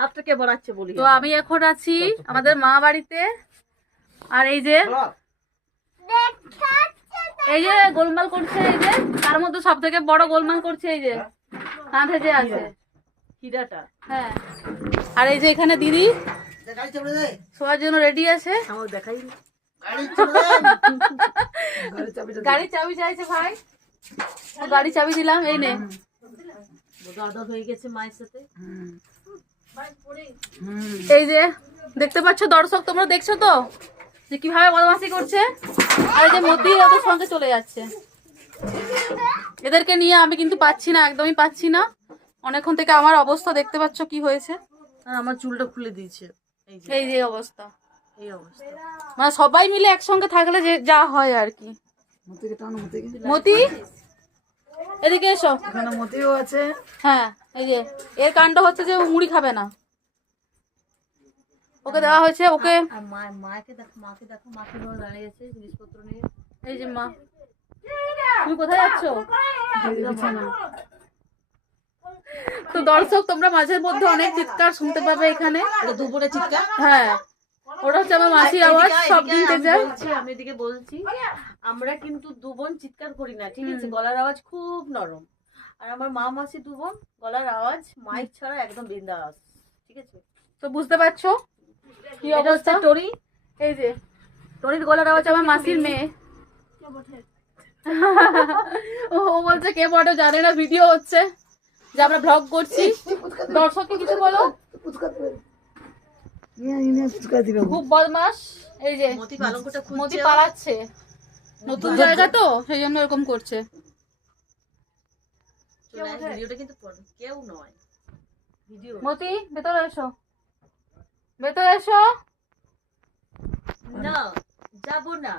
হাতটা কে বাড়াচ্ছে বলি। তো আমি এখন আছি আমাদের মা বাড়িতে, আর এই যে গোলমাল করছে, এই যে তার মধ্যে সব থেকে বড় গোলমাল করছে এই যে কাঁধে যে আছে হীরাটা। হ্যাঁ, আর এই যে এখানে দিদি সবার জন্য রেডি আছে। আমার দেখাই গাড়ির চাবি চাইছে ভাই, গাড়ি চাবি দিলাম, এই নে। দাদা হয়ে গেছে মায়ের সাথে। এই যে দেখতে পাচ্ছ দর্শক, তোমরা দেখছো তো যে কিভাবে বদমাশি করছে, আর এই যে মতি ওদের সঙ্গে চলে যাচ্ছে। এদেরকে নিয়ে আমি কিন্তু পাচ্ছি না, একদমই পাচ্ছি না। অনেকক্ষণ থেকে আমার অবস্থা দেখতে পাচ্ছ কি হয়েছে, আর আমার চুলটা খুলে দিয়েছে। এই যে অবস্থা, এই অবস্থা। মানে সবাই মিলে একসঙ্গে থাকলে যে যা হয় আর কি। মতি এদিকে এসো, এখানে মতিও আছে। হ্যাঁ এই যে এর কাণ্ড হচ্ছে যে মুড়ি খাবে না, ওকে দেওয়া হয়েছে ওকে। আর মাকে দেখো, মাকে দেখো, মাকে ধরে দাঁড়িয়ে আছে জিনিসপত্র নিয়ে। এই যে মা, তুমি কোথায় যাচ্ছ? তো দর্শক তোমরা মাঝের মধ্যে অনেক চিৎকার শুনতে পাবে এখানে, দুপুরে চিৎকার। হ্যাঁ ওটা হচ্ছে আমার মাসির আওয়াজ, সব দিন থেকে আমি এদিকে বলছি, আমরা কিন্তু দু বোন চিৎকার করি না, ঠিক আছে? গলার আওয়াজ খুব নরম। আর আমার মা মাসি দু বোন গলার আওয়াজ মাইক ছাড়া একদম বিন্দাস, ঠিক আছে? তো বুঝতে পারছো কি এটা অবস্থা। হচ্ছে টরি। এই যে টনির গলার আওয়াজ, আমার মাসির মেয়ে। ও বলছে কে বটে জানে না, ভিডিও হচ্ছে যে আমরা ব্লগ করছি। দর্শককে কিছু বলো। খুব বদমাস, এই যে মতি পালঙ্কটা মতি খুঁজছে। পালাচ্ছে, নতুন জায়গা তো সেই জন্য এরকম করছে। ভিডিওটা কিন্তু কেউ নয়, ভিডিও। মতি ভেতরে এসো, ভেতরে এসো। না, যাবো না।